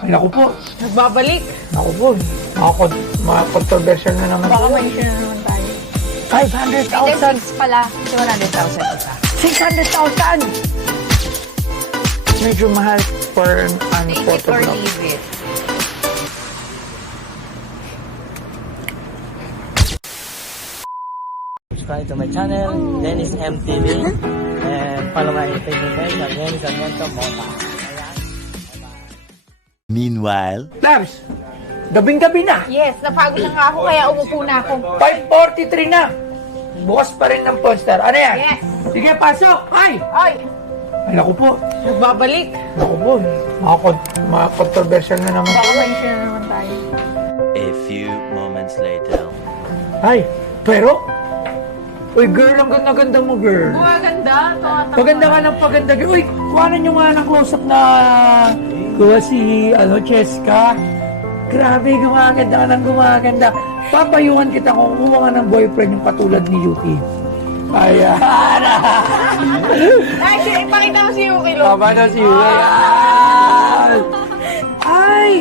Ay, naku po. Nagbabalik. Naku po. Mga controversial na naman. Baka may issue na naman tayo. 500,000. 6 pala. 200,000 isa. 600,000! Medyo mahal for an Take it or photograph. leave it. Subscribe to my channel, Dennis MTV, and follow my Facebook page at Dennis Almonte Mota. Meanwhile, Labs, gabing-gabi na. Yes, napagod na nga ako kaya umupo na ako. 5:43 na. Bukas pa rin ng poster. Ano yan? Yes. Sige, pasok. Ay! Ay, Ay, naku po. nagbabalik. Naku po. Mga controversial na naman. Baka may issue na naman tayo. a few moments later. Ay, pero... Uy, girl, ang ganda-ganda mo, girl. Maganda. Paganda ka ng paganda. Uy, kuhanan nyo nga ng close-up na... Kuha si, Cheska. Grabe, gumaganda ka ng gumaganda. Papayuhan kita kung kuha ka ng boyfriend yung katulad ni Yuki. Ayan. Ay, ipakita mo si Yuki, Lo. Tama na si Yuki. Ayan. Ay!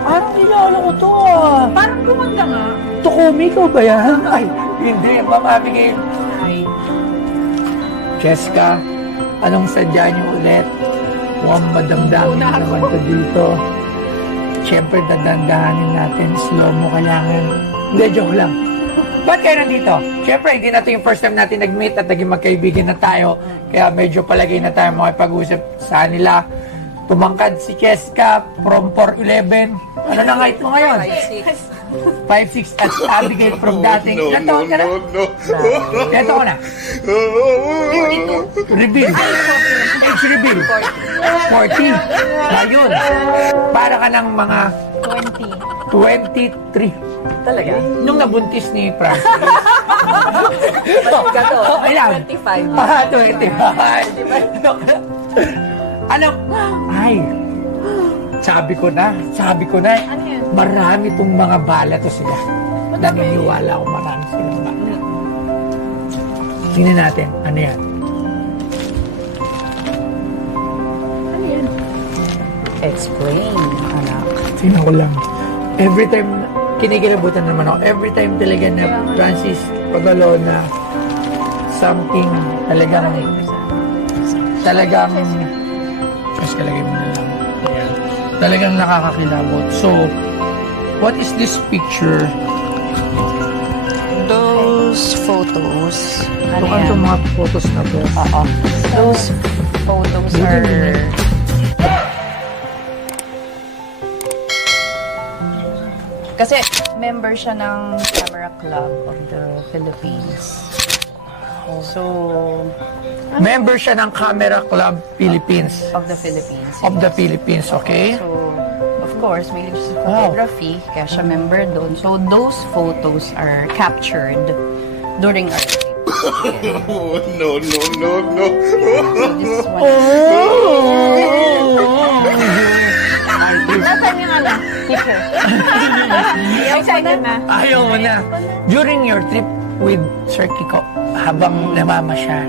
Ano nilala ko to ah? Parang gumanda nga. Tukumi ko ba yan? Ay, hindi. Mamamigay. Ay. Cheska, anong sadya niyo ulit? Mukhang madamdamin naman to dito. Siyempre, dadandahanin natin. Slow mo kailangan. Hindi, joke lang. Ba't kayo nandito? Siyempre, hindi na ito yung first time natin nag-meet at naging magkaibigan na tayo. Kaya medyo palagay na tayo makipag-usap sa nila. Tumangkad si Cheska from 4'11". Ano na height mo ngayon? 5'6". At Abigail from dating. Ilan taon ka na? Ilan taon na? 42. Reveal. Age reveal. 40. Ngayon, para ka ng mga 23. Talaga? Nung nabuntis ni Francis. Ka to? Ilan? 25. 25. Ano? Ay, sabi ko na. Ano yun? Marami tong mga bala to sila. Naniniwala ako marami silang bala. Tingnan natin, ano yan? Ano yan? Explain, anak. Tingnan ko lang. Every time, kinikilabutan naman ako. Every time talaga na Francis Pagalona, something talagang just kalagay mo na lang. Ayan. Talagang nakakakilabot. So, what is this picture? Those photos. Ano itong mga photos na to? Oo. Those photos are... Kasi member siya ng Camera Club of the Philippines. So, Member siya ng Camera Club Philippines. of the Philippines. Of the Philippines, okay? So, of course, may sa photography, kaya siya member doon. So, those photos are captured during our trip. Oh, no. So, this is one. Nasaan yung ano? Teacher. Excited na. Ayaw mo na. During your trip with Sir Kiko, habang namamasyal.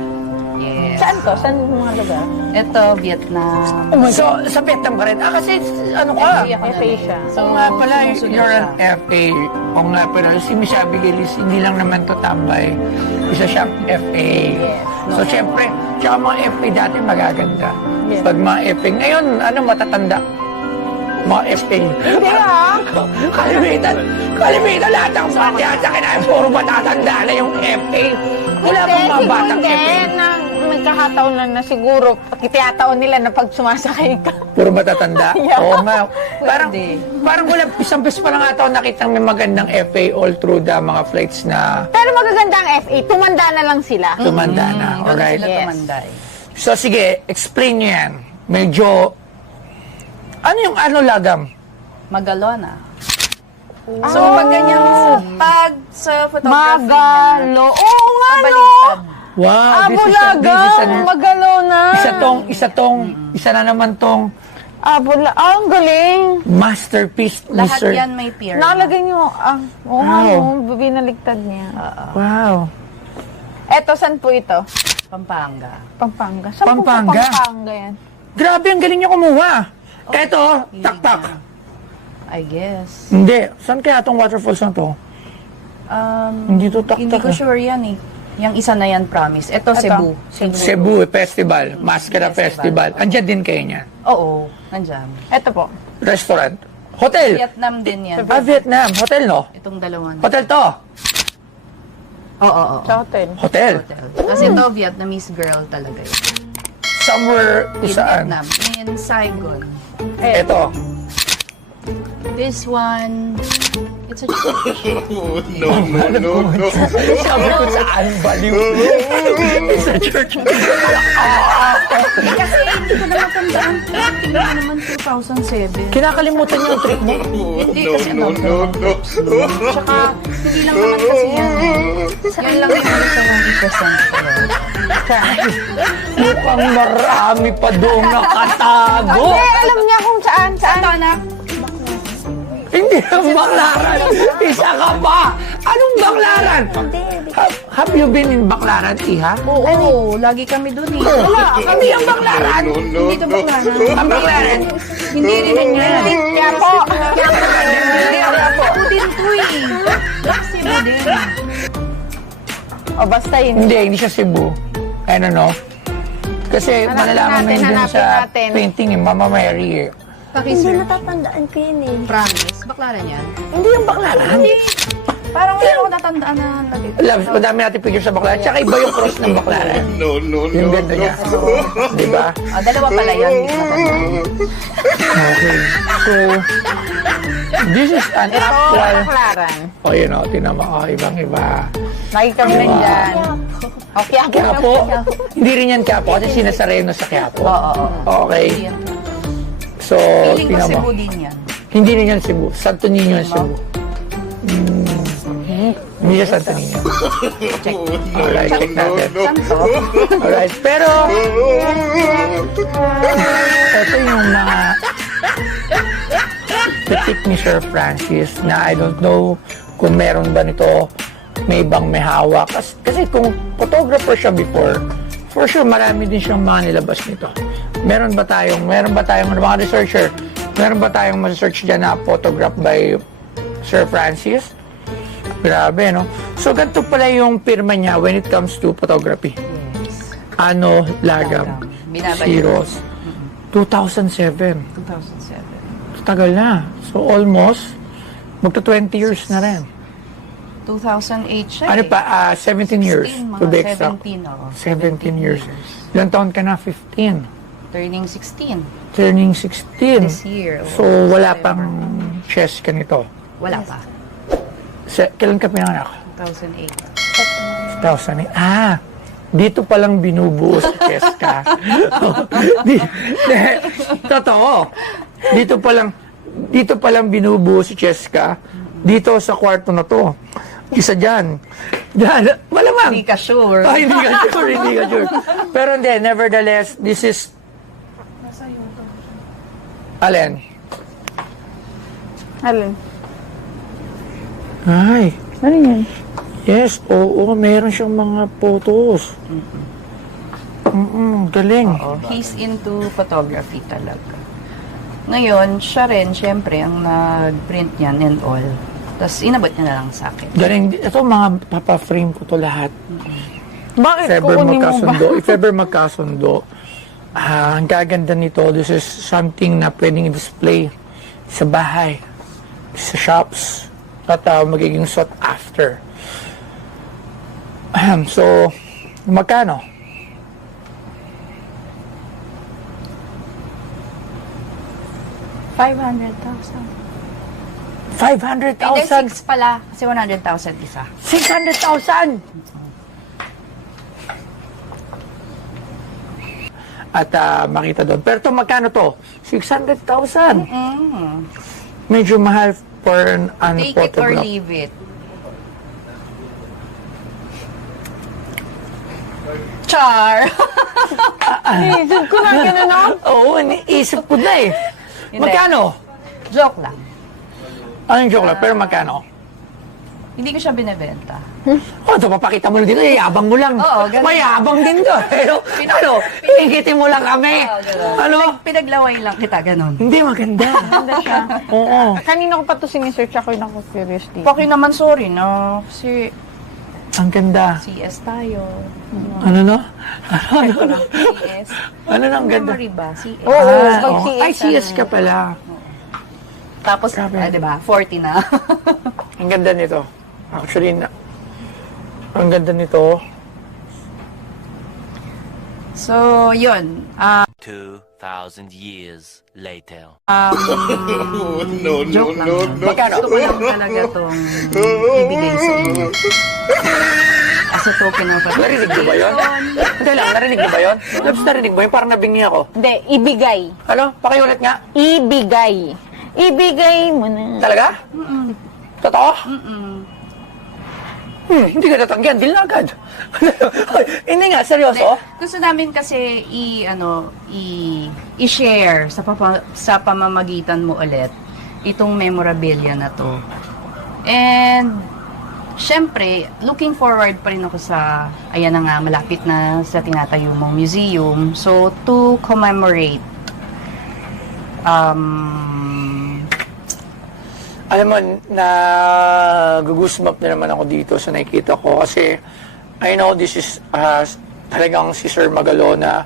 Yes. Saan to? Saan yung mga lugar? Ito, Vietnam. So, sa Vietnam ka rin? kasi ano ka? FA siya. So, Oo nga pala, sumusunod you're siya. an FA. Oo nga pala, si Miss Abigail is hindi lang naman to tambay. Isa siyang FA. So, syempre, tsaka mga FA dati magaganda. Yes. Pag mga FA, ngayon, ano matatanda? Mga FA. Hindi ah. Kalimitan lahat ng pati at sa kinain, puro matatanda na yung FA. Wala bang mga batang FA? na magkakataon lang na siguro kitiyataon nila na pag sumasakay ka. Puro matatanda? Yeah. Oo nga. Pwede. Parang wala, isang beses pa lang ata ako nakita may magandang FA all through the mga flights na Pero magaganda ang FA, tumanda na lang sila. tumanda na. Ikaw na Alright? sila Yes. tumanday. So sige, explain nyo yan. Medyo, ano yung lagam? Magalona. So, pag ganyan, pag sa photography Magalo. Oo nga, no? pabaliktad. Wow, Abulaga, magalo na. isa na naman tong Ang galing. masterpiece ni Lahat Sir. yan may peer. Nakalagay niyo, oo nga, Wow. no, binaligtad niya. Wow. Eto, saan po ito? Pampanga. Pampanga. Saan po Pampanga? Pampanga yan? Grabe, ang galing niyo kumuha. Eto, Hilig tak-tak. niya. I guess. Hindi. Saan kaya itong waterfalls na to? Hindi to tak-tak. Hindi ko sure yan eh. Yung isa na yan, promise. Ito, Cebu. Cebu Festival, Mascara Festival. Andiyan din kayo niyan. Oo, nandyan. Ito po. Restaurant. Hotel. Vietnam din yan. Vietnam. Hotel, no? Itong dalawa na. Hotel to. Oo. Sa hotel. Hotel. Hotel. Kasi ito, Vietnamese girl talaga yun. Somewhere In saan? Vietnam. In Saigon. Ito. This one, it's a Oh, no. Sabi ko saan baliw. Sa church. Kasi hindi ko na matandaan. Hindi ko naman 2007. Kinakalimutan niyo yung trick mo. Hindi kasi Tsaka, hindi lang naman kasi yan. Yan lang yung gusto kong i-present ko. Mukhang marami pa doon nakatago. Eh, alam niya kung saan. Ito, anak. Hindi ang Baclaran. Isa ka ba? Anong Baclaran? Have you been in Baclaran, Iha? Oo, lagi kami dun eh. Wala, kami ang Baclaran. Hindi ito Baclaran. Ang Baclaran. Hindi rin yan. Kaya po. Ako din to eh. Cebu din. O basta yun. Hindi siya Cebu. Ano no? Kasi malalaman mo yun dun hanapin sa natin. painting ni Mama Mary eh. Kaki Hindi sir. natatandaan ko yun eh. Promise. Baklaran yan. Hindi yung Baclaran. Parang wala ako natandaan na lagi. Love, madami natin picture sa Baclaran. Tsaka iba yung cross ng Baclaran. No. Yung ganda niya. Di ba? Dalawa pala yan. Hindi ko natandaan. Okay. So, this is an Ito, actual... Baclaran. O, yun o. Tinan mo. O, ibang-iba. Lagi kami nandyan. O, kaya Quiapo. Hindi rin yan Quiapo kasi sinasareno sa Quiapo. Oo. Okay. So, Feeling ko tingnan mo. Cebu din yan. Hindi rin yan Cebu. Santo Niño yan Cebu. Hindi siya Santo Niño. Alright, check natin. Santo. Alright, pero ito yung mga titik ni Sir Francis na I don't know kung meron ba nito, may ibang may hawak. Kasi kung photographer siya before, for sure marami din siyang mga nilabas nito. Meron ba tayong mga researcher, meron ba tayong ma-search dyan na photograph by Sir Francis? Grabe, no? So, ganito pala yung pirma niya when it comes to photography. Ano, Lagam, Binabalik. Zeros, 2007. 2007. Tagal na. So, almost, magto 20 years na rin. 2008 siya Ano pa, 17 years, 16, to be mga exact. 17, oo. 17 years. Ilang taon ka na? 15. Turning 16 Turning 16. this year. So, wala pang chess ka nito. Wala pa. Kailan ka pinanganak? 2008. 2008. Dito palang binubuo si Cheska. Totoo. Dito palang binubuo si Cheska. Dito sa kwarto na to. Isa dyan. Malamang. Hindi ka sure. Ay, hindi ka sure. Pero hindi, nevertheless, this is... Alin? Alin? Ay. Ano yun? Yes, oo, meron siyang mga photos. Galing. He's into photography talaga. Ngayon, siya rin, syempre, ang nag-print niyan and all. Tapos, inabot niya na lang sa akin. Galing. Ito mga papaframe ko to lahat. Bakit? If ever Kukunin mo ba? magkasundo, if ever magkasundo, ang gaganda nito, this is something na pwedeng i-display sa bahay, sa shops, at magiging sought after. So, magkano? $500,000. 500,000? 6 pala. Kasi 100,000 isa. 600,000! At makita doon. Pero ito, magkano to? 600,000. Medyo mahal for an Take it or photograph. leave it. Char! Isip ko na gano'n, no? Oo, iniisip ko na eh. Hindi. Magkano? Joke lang. Anong joke lang? Pero magkano? Hindi ko siya binebenta. Oh, ito, papakita mo lang dito, yabang mo lang. Oo, ganun. Mayabang din to. Pero, ano, higitin mo lang kami. Ano? Pinaglaway lang kita, ganun. Hindi, maganda. Ganda siya. Oo. Kanina ko pa ito sinisearch ako yung curious dito. Paki naman, sorry na. Kasi Ang ganda. CS tayo. Ano no? CS. Ano no, ang ganda? Memory ba? CS. Oo, Ah, pag oo. CS, Ay, CS ka pala. Tapos, diba, 40 na. Ang ganda nito. Actually, ang ganda nito. So, yun. 2,000 years later. Oh, no, no, Joke lang. no, yun. no. Magkano? Gusto ko lang talaga itong ibigay sa inyo. As a token of Narinig mo ba yun? Hindi lang, narinig mo ba yun? Labs, narinig mo yun? Parang nabingi ako. Hindi, ibigay. Ano? Pakiulit nga. Ibigay. Ibigay mo na. Talaga? Totoo? Hindi ka natanggihan. Deal na agad. Hindi nga, seryoso? Gusto namin kasi i-share sa pamamagitan mo ulit itong memorabilia na to. And syempre, looking forward pa rin ako sa, ayan na nga, malapit na sa tinatayo mong museum. So, to commemorate, Alam mo, nag-goosebump na naman ako dito sa nakikita ko kasi I know this is talagang si Sir Magalona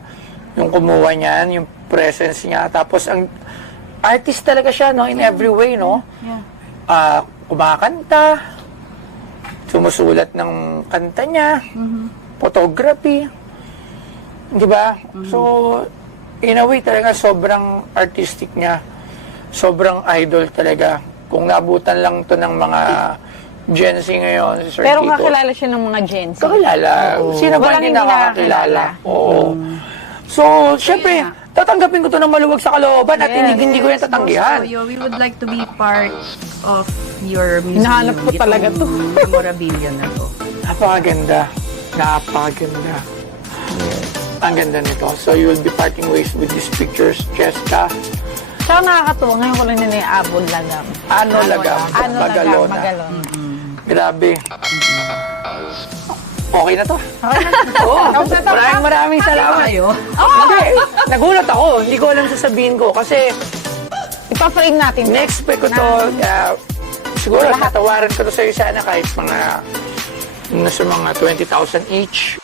yung kumuha niyan, yung presence niya. Tapos, ang artist talaga siya, no? In every way, no? yeah. Kumakanta, sumusulat ng kanta niya, photography, di ba? So, in a way talaga, sobrang artistic niya. Sobrang idol talaga. Kung nabutan lang to ng mga Gen Z ngayon, si Sir Pero Tito. kakilala siya ng mga Gen Z. Kakilala. Sino ba Walang hindi hindi nakakakilala? Oo. So, syempre, yeah. tatanggapin ko to ng maluwag sa kalooban at hindi ko yan tatanggihan. So, we would like to be part of your museum. Hinahanap ko talaga to. Itong memorabilia na to. Napakaganda. Napakaganda. Ang ganda nito. So, you will be parting ways with these pictures, Cheska. Siya nakakatuwa. Ngayon ko lang nila yung abon lagam. Ano lagam? Ano lagam? Magalona. Magalon. Grabe. Okay na to. Okay na. Oo. Maraming salamat. Kayo? Hindi. Nagulat ako. Hindi ko alam sasabihin ko. Kasi Ipa-frame natin. next week ko to, siguro tatawaran ko to sa'yo sana kahit mga nasa mga 20,000 each.